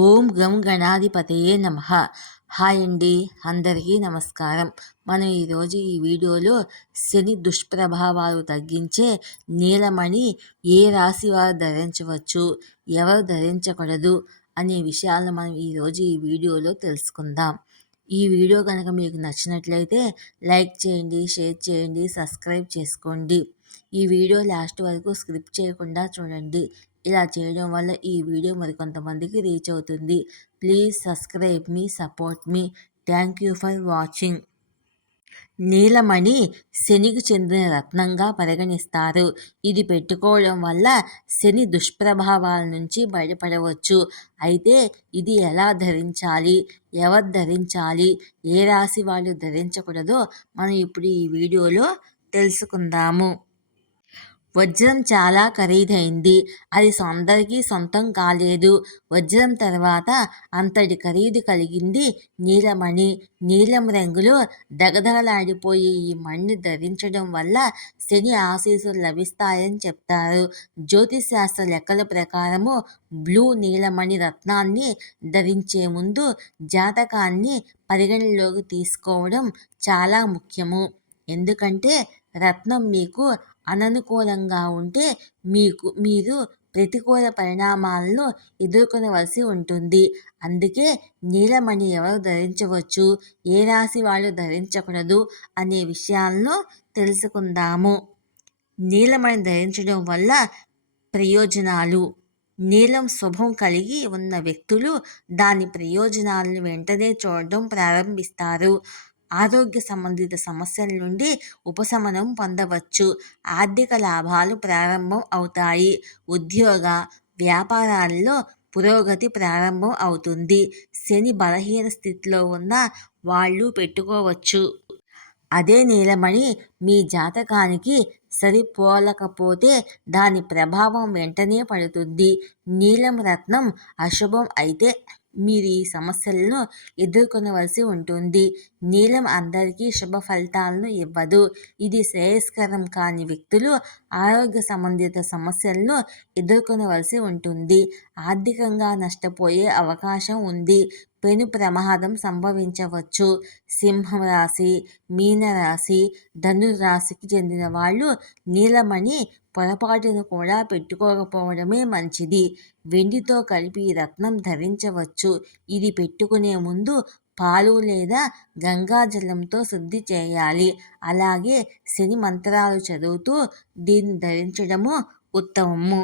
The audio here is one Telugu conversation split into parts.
ఓం గం గణాధిపతయే నమ. హాయ్ అండి అందరికీ నమస్కారం. మనం ఈరోజు ఈ వీడియోలో శని దుష్ప్రభావాలు తగ్గించే నీలమణి ఏ రాశి వారు ధరించవచ్చు ఎవరు ధరించకూడదు అనే విషయాలను మనం ఈరోజు ఈ వీడియోలో తెలుసుకుందాం. ఈ వీడియో కనుక మీకు నచ్చినట్లయితే లైక్ చేయండి షేర్ చేయండి సబ్స్క్రైబ్ చేసుకోండి. ఈ వీడియో లాస్ట్ వరకు స్క్రిప్ట్ చేయకుండా చూడండి. ఇలా చేయడం వల్ల ఈ వీడియో మరికొంతమందికి రీచ్ అవుతుంది. ప్లీజ్ సబ్స్క్రైబ్ మీ support me. Thank you for watching. నీలమణి శనికి చెందిన రత్నంగా పరిగణిస్తారు. ఇది పెట్టుకోవడం వల్ల శని దుష్ప్రభావాల నుంచి బయటపడవచ్చు. అయితే ఇది ఎలా ధరించాలి? ఎవరు ధరించాలి? ఏ రాశి వాళ్ళు ధరించకూడదో మనం ఇప్పుడు ఈ వీడియోలో తెలుసుకుందాము. వజ్రం చాలా ఖరీదైంది. అది అందరికీ సొంతం కాలేదు. వజ్రం తర్వాత అంతటి ఖరీదు కలిగింది నీలమణి. నీలం రంగులో దగదగలాడిపోయే ఈ మణిని ధరించడం వల్ల శని ఆశీస్సులు లభిస్తాయని చెప్తారు. జ్యోతిశాస్త్ర లెక్కల ప్రకారము బ్లూ నీలమణి రత్నాన్ని ధరించే ముందు జాతకాన్ని పరిగణలోకి తీసుకోవడం చాలా ముఖ్యము. ఎందుకంటే రత్నం మీకు అననుకూలంగా ఉంటే మీకు మీరు ప్రతికూల పరిణామాలను ఎదుర్కొనవలసి ఉంటుంది. అందుకే నీలమణి ఎవరు ధరించవచ్చు ఏ రాశి వాళ్ళు ధరించకూడదు అనే విషయాలను తెలుసుకుందాము. నీలమణి ధరించడం వల్ల ప్రయోజనాలు. నీలం శుభం కలిగి ఉన్న వ్యక్తులు దాని ప్రయోజనాలను వెంటనే చూడడం ప్రారంభిస్తారు. ఆరోగ్య సంబంధిత సమస్యల నుండి ఉపశమనం పొందవచ్చు. ఆర్థిక లాభాలు ప్రారంభం అవుతాయి. ఉద్యోగ వ్యాపారాల్లో పురోగతి ప్రారంభం అవుతుంది. శని బలహీన స్థితిలో ఉన్న వాళ్ళు పెట్టుకోవచ్చు. అదే నీలమణి మీ జాతకానికి సరిపోలకపోతే దాని ప్రభావం వెంటనే పడుతుంది. నీలం రత్నం అశుభం అయితే మీరు ఈ సమస్యలను ఎదుర్కొనవలసి ఉంటుంది. నీలం అందరికీ శుభ ఫలితాలను ఇవ్వదు. ఇది శ్రేయస్కరం కాని వ్యక్తులు ఆరోగ్య సంబంధిత సమస్యలను ఎదుర్కొనవలసి ఉంటుంది. ఆర్థికంగా నష్టపోయే అవకాశం ఉంది. పెను ప్రమాదం సంభవించవచ్చు. సింహం రాశి మీనరాశి ధనురాశికి చెందిన వాళ్ళు నీలమణి పొరపాటును కూడా పెట్టుకోకపోవడమే మంచిది. వెండితో కలిపి రత్నం ధరించవచ్చు. ఇది పెట్టుకునే ముందు పాలు లేదా గంగాజలంతో శుద్ధి చేయాలి. అలాగే శని మంత్రాలు చదువుతూ దీన్ని ధరించడము ఉత్తమము.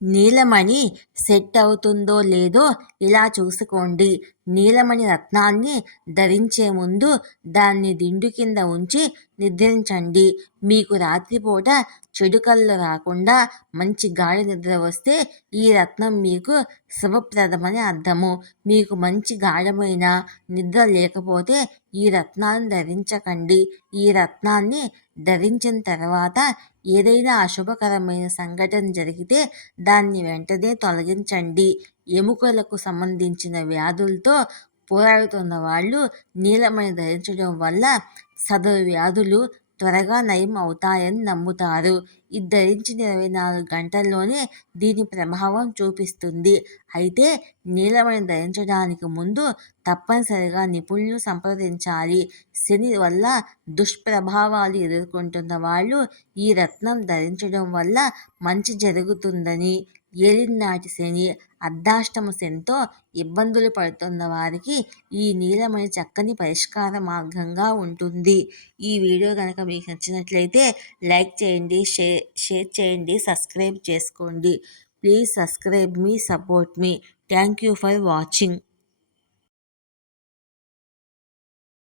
నీలమణి సెట్ అవుతుందో లేదో ఇలా చూసుకోండి. నీలమణి రత్నాన్ని ధరించే ముందు దాన్ని దిండు కింద ఉంచి నిద్రించండి. మీకు రాత్రిపూట చెడు కళ్ళు రాకుండా మంచి గాఢ నిద్ర వస్తే ఈ రత్నం మీకు శుభప్రదమని అర్థము. మీకు మంచి గాఢమైన నిద్ర లేకపోతే ఈ రత్నాన్ని ధరించకండి. ఈ రత్నాన్ని ధరించిన తర్వాత ఏదైనా అశుభకరమైన సంఘటన జరిగితే దాన్ని వెంటనే తొలగించండి. ఎముకలకు సంబంధించిన వ్యాధులతో పోరాడుతున్న వాళ్ళు నీలమణి ధరించడం వల్ల సదరు వ్యాధులు త్వరగా నయం అవుతాయని నమ్ముతారు. ఇది ధరించిన ఇరవై నాలుగు గంటల్లోనే దీని ప్రభావం చూపిస్తుంది. అయితే నీలమణి ధరించడానికి ముందు తప్పనిసరిగా నిపుణులు సంప్రదించాలి. శని వల్ల దుష్ప్రభావాలు ఎదుర్కొంటున్న వాళ్ళు ఈ రత్నం ధరించడం వల్ల మంచి జరుగుతుందని ఏలినాటి శని అర్ధాష్టమ శనితో ఇబ్బందులు పడుతున్న వారికి ఈ నీలమణి చక్కని పరిష్కార మార్గంగా ఉంటుంది. ఈ వీడియో కనుక మీకు నచ్చినట్లయితే లైక్ చేయండి షేర్ షేర్ చేయండి సబ్స్క్రైబ్ చేసుకోండి. ప్లీజ్ సబ్స్క్రైబ్ మీ support me. Thank you for watching.